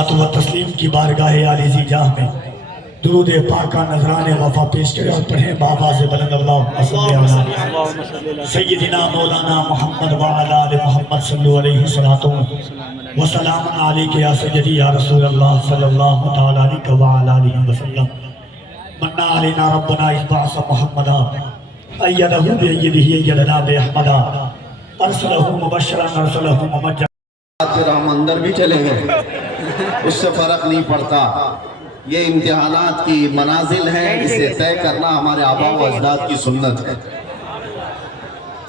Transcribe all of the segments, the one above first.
सलात व तस्लीम की बारगाह आलिज़ी जाह में दुरूद पाक का नजराने वफा पेश करें और पढ़ें बाबा से बुलंद अल्लाहुम्मा सय्यिदिना मौलाना मोहम्मद व अला आलि मोहम्मद सल्लल्लाहु अलैहि व सलाम अलैका या सय्यदी या रसूल अल्लाह सल्लल्लाहु तआला अलैहि व अला आलिहि वसल्लम मन्ना अलैना रब्बना इस्बास मुहम्मदा अय्यदहु बियदिही अय्यदना बिअहमदा अरसलहु मुबश्शिरन अरसलहु मुमज्जदा। फिर हम अंदर भी चले गए, उससे फर्क नहीं पड़ता। ये इम्तिहानात की मनाजिल है, इसे तय करना हमारे आबा व अजदाद की सुन्नत है।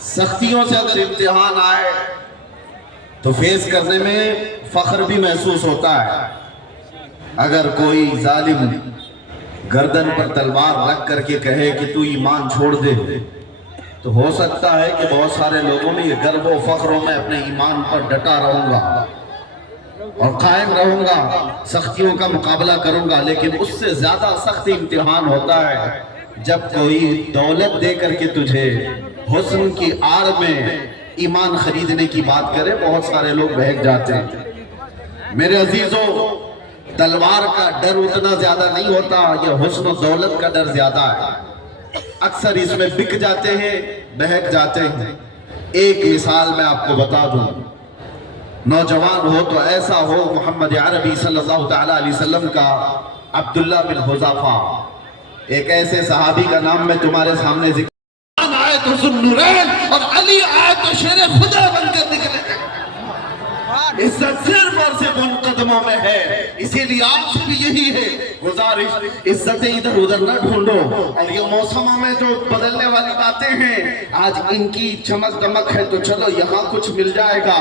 सख्तियों से अगर इम्तिहान आए तो फेस करने में फख्र भी महसूस होता है। अगर कोई जालिम गर्दन पर तलवार रख करके कहे कि तू ईमान छोड़ दे, तो हो सकता है कि बहुत सारे लोगों में ये गर्व व फख्र में अपने ईमान पर डटा रहूंगा और कायम रहूंगा, सख्तियों का मुकाबला करूंगा। लेकिन उससे ज्यादा सख्त इम्तिहान होता है जब कोई दौलत दे करके तुझे हुस्न की आड़ में ईमान खरीदने की बात करे, बहुत सारे लोग बहक जाते हैं। मेरे अजीजों, तलवार का डर उतना ज्यादा नहीं होता, ये हुस्न दौलत का डर ज्यादा है। अक्सर इसमें बिक जाते हैं, बहक जाते हैं। एक मिसाल मैं आपको बता दूं, नौजवान हो तो ऐसा हो मोहम्मद अरबी सल्लल्लाहु तआला अलैहि वसल्लम का अब्दुल्ला बिन हुज़ाफा, एक ऐसे सहाबी का नाम मैं तुम्हारे सामने जिक्र आए तो ज़ुन्नुरैन और अली आए तो शेर खुदा बनकर निकले। इज्जत सिर्फ और सिर्फ उन कदमों में है, इसीलिए आपसे भी यही है गुजारिश, इज्जतें इधर उधर न ढूंढो। और ये मौसमों में जो बदलने वाली बातें हैं, आज इनकी चमक दमक है तो चलो यहाँ कुछ मिल जाएगा।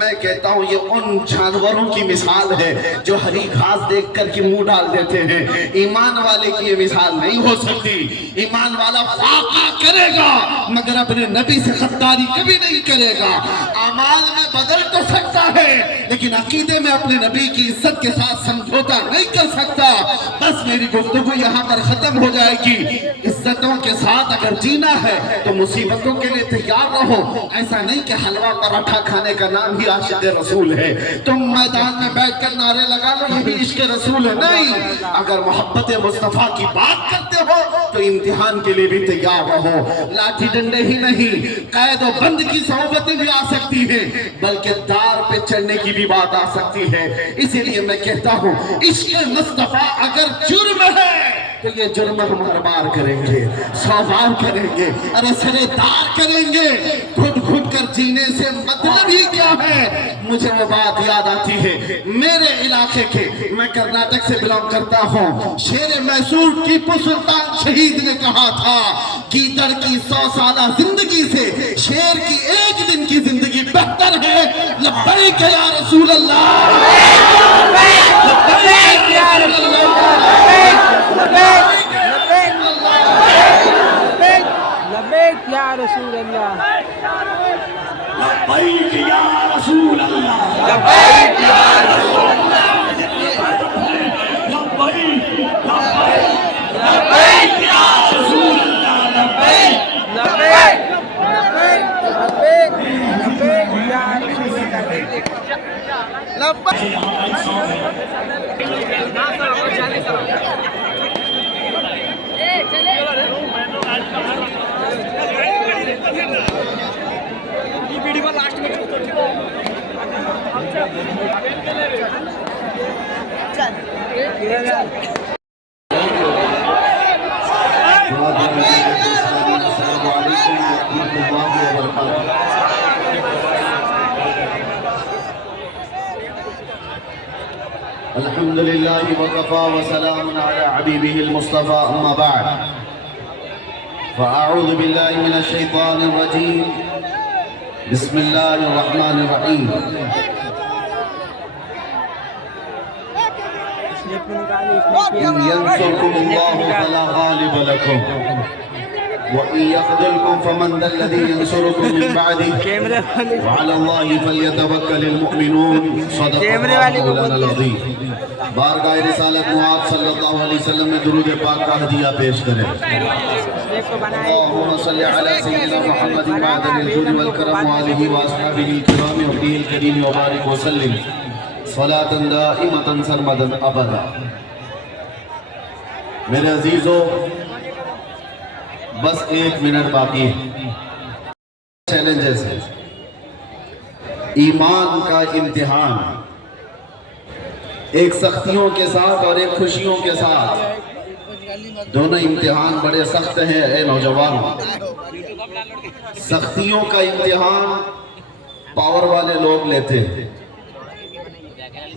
मैं कहता हूँ ये उन जानवरों की मिसाल है जो हरी घास देख कर के मुंह डाल देते हैं। ईमान वाले की ये मिसाल नहीं हो सकती। ईमान वाला फाका करेगा मगर अपने नबी से गद्दारी कभी नहीं करेगा। अमाल में बदल तो सकता है लेकिन अकीदे में अपने नबी की इज्जत के साथ समझौता नहीं कर सकता। बस मेरी गुफ्तगू यहाँ पर खत्म हो जाएगी। इज्जतों के साथ अगर जीना है तो मुसीबतों के लिए तैयार रहो। ऐसा नहीं कि हलवा पराठा खाने का नाम ही आशिक़ रसूल है, तुम मैदान में बैठकर नारे लगा लो ये भी इश्क़ रसूल है। नहीं, अगर मोहब्बत मुस्तफ़ा की बात करते हो तो इम्तिहान के लिए भी तैयार रहो। लाठी डंडे ही नहीं, कैद और बंद की सोबतें भी आ सकती हैं, बल्कि दार पे चढ़ने की भी बात आ सकती है। इसीलिए मैं कहता हूँ इश्क़ मुस्तफ़ा अगर जुर्म है तो ये जुर्म हम हर बार करेंगे, 100 बार करेंगे, अरे सरेदार करेंगे। घुट घुट कर जीने से मतलब ही क्या है? मुझे वो बात याद आती है मेरे इलाके के, मैं कर्नाटक से बिलोंग करता हूँ। शेर मैसूर टीपू सुल्तान शहीद ने कहा था, गीदड़ की 100 साला जिंदगी से शेर की एक दिन की जिंदगी बेहतर है। लब्बैक या रसूल अल्लाह, लब्बैक या रसूल अल्लाह, लब्बैक या रसूल अल्लाह, लब्बैक या रसूल अल्लाह, लब्बैक या रसूल अल्लाह, लब्बैक लब्बैक या रसूल अल्लाह, लब्बैक लब्बैक लब्बैक लब्बैक या रसूल अल्हम्दुलिल्लाह वकफ़ा व सलामुन अला हबीबिहिल मुस्तफ़ा अम्मा बाद फ़अऊज़ु बिल्लाहि मिनश शैतानिर रजीम बिस्मिल्लाहिर रहमानिर रहीम। इन यंसुरकुमुल्लाहु फला गालिब लकुम व इन यख़ज़ुलकुम फमन ज़ल्लज़ी यंसुरुकुम मिन बअदिही व अलल्लाहि फ़ल्यतवक्कलिल मुअमिनून। सदक़ल्लाहुल अज़ीम। बारगाह रिसालत मुआज़ सल्लल्लाहु अलैहि वसल्लम में दुरूद पाक का हदिया पेश करें। अल्लाहुम्मा सल्लि अला सय्यिदिना मुहम्मदिन मअदनिल जुद वल करम व आलिहि व अस्हाबिहिल किराम व अहलिल करीम व बारिक व सल्लिम। صلاۃ دائمۃ سرمدا ابدا۔ میرے عزیزو، بس 1 منٹ باقی ہے۔ چیلنجز ہے، ایمان کا امتحان، ایک سختیوں کے ساتھ اور ایک خوشیوں کے ساتھ، دونوں امتحان بڑے سخت ہیں اے نوجوان۔ سختیوں کا امتحان پاور والے لوگ لیتے ہیں،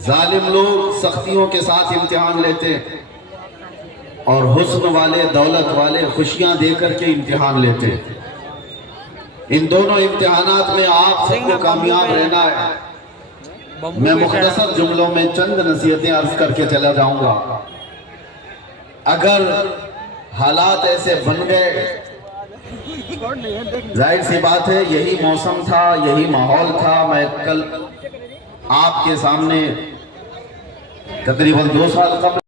ظالم لوگ سختیوں کے ساتھ امتحان لیتے، اور حسن والے، دولت والے خوشیاں دے کر کے امتحان لیتے۔ ان دونوں امتحانات میں آپ سب کو کامیاب رہنا ہے۔ میں مختصر جملوں میں چند نصیحتیں عرض کر کے چلا جاؤں گا۔ اگر حالات ایسے بن گئے، ظاہر سی بات ہے یہی موسم تھا، یہی ماحول تھا۔ میں کل آپ کے سامنے تقریباً 2 سال قبل،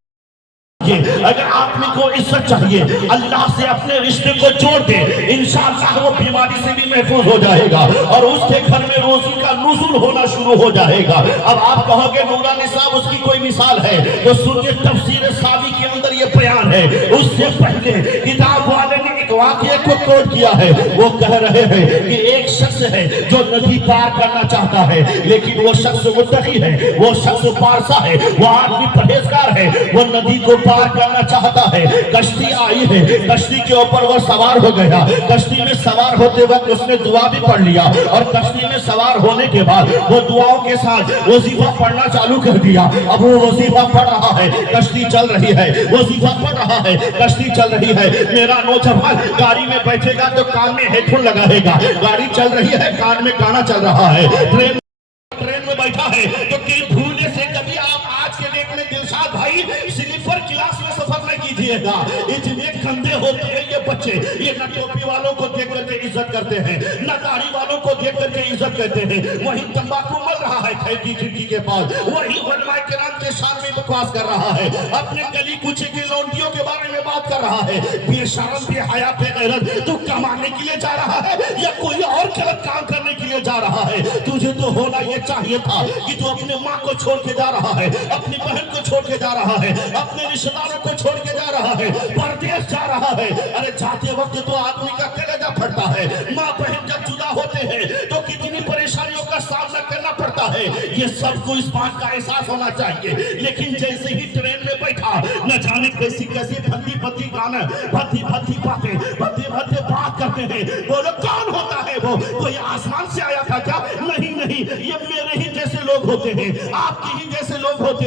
اگر آدمی کو عزت چاہیے اللہ سے اپنے رشتے کو جوڑ دے، انشاءاللہ وہ بیماری سے بھی محفوظ ہو جائے گا اور اس کے گھر میں روزی کا نزول ہونا شروع ہو جائے گا۔ اب آپ کہو گے نورانی صاحب اس کی کوئی مثال ہے تو سنیے، تفسیر ساوی کے اندر یہ بیان ہے۔ اس سے پہلے کتاب والے نے ایک واقعے کو کوٹ کیا ہے۔ وہ کہہ رہے ہیں کہ ایک شخص ہے جو ندی پار کرنا چاہتا ہے، لیکن وہ شخص متقی ہے، وہ شخص پارسا ہے، وہ آدمی پرہیزگار ہے، وہ ندی کو پار کرنا چاہتا ہے۔ کشتی آئی ہے، کشتی کے اوپر وہ سوار ہو گیا۔ کشتی میں سوار ہوتے وقت اس نے دعا بھی پڑھ لیا، اور کشتی میں سوار ہونے کے بعد وہ دعاؤں کے ساتھ وظیفہ پڑھنا چالو کر دیا۔ اب وہ وظیفہ پڑھ رہا ہے، کشتی چل رہی ہے، وظیفہ پڑھ رہا ہے، کشتی چل رہی ہے۔ میرا نوجوان گاڑی میں بیٹھے گا تو کان میں ہیڈ فون لگائے گا، گاڑی چل رہی ہے، کان میں گانا چل رہا ہے۔ ٹرین میں بیٹھا ہے تو کہیں بھولنے سے کبھی آپ آج کے ڈیٹ میں دلشاد بھائی سلیپر کلاس میں سفر نہ کیجئے گا۔ اتنے گندے ہوتے ہیں یہ بچے، یہ نہ ٹوپی والوں کو دیکھ کر کے عزت کرتے ہیں، نہ داڑھی والوں کو دیکھ کر کے عزت کرتے ہیں۔ وہی تمباکو مل رہا ہے کھیتی کھڑکی کے پاس، وہی علماء کرام کے شان میں بکواس کر رہا ہے، اپنے گلی کوچے کی لونڈیوں کے بارے میں بات کر رہا ہے۔ بے شرم، بے حیا، بے غیرت، تو کمانے کے لیے جا رہا ہے یا کوئی اور غلط کام کرنے کے لیے جا رہا ہے؟ تجھے تو ہونا یہ چاہیے تھا کہ تو اپنے ماں کو چھوڑ کے جا رہا ہے، اپنی بہن کو چھوڑ کے جا رہا ہے، اپنے رشتہ داروں کو چھوڑ کے جا رہا ہے، پردیس جا رہا ہے۔ ارے جاتے وقت تو آدمی کا کلیجہ پھٹتا ہے۔ ماں بہن جب جدا ہوتے ہیں تو کتنی پریشانیوں کا سامنا کرنا پڑتا ہے، یہ سب کو اس بات کا احساس ہونا چاہیے۔ لیکن جیسے ہی ٹرین میں بیٹھا، نہ جانے کیسی کیسی بھدی بھدی گانا، بھدی بھدی باتیں، بھدی بھدی بات کرتے ہیں۔ بولو کون ہوتا ہے وہ؟ کوئی آسمان سے آیا تھا کیا؟ نہیں نہیں، یہ میرے ہی جیسے لوگ ہوتے ہیں، آپ کے ہی جیسے لوگ ہوتے ہیں۔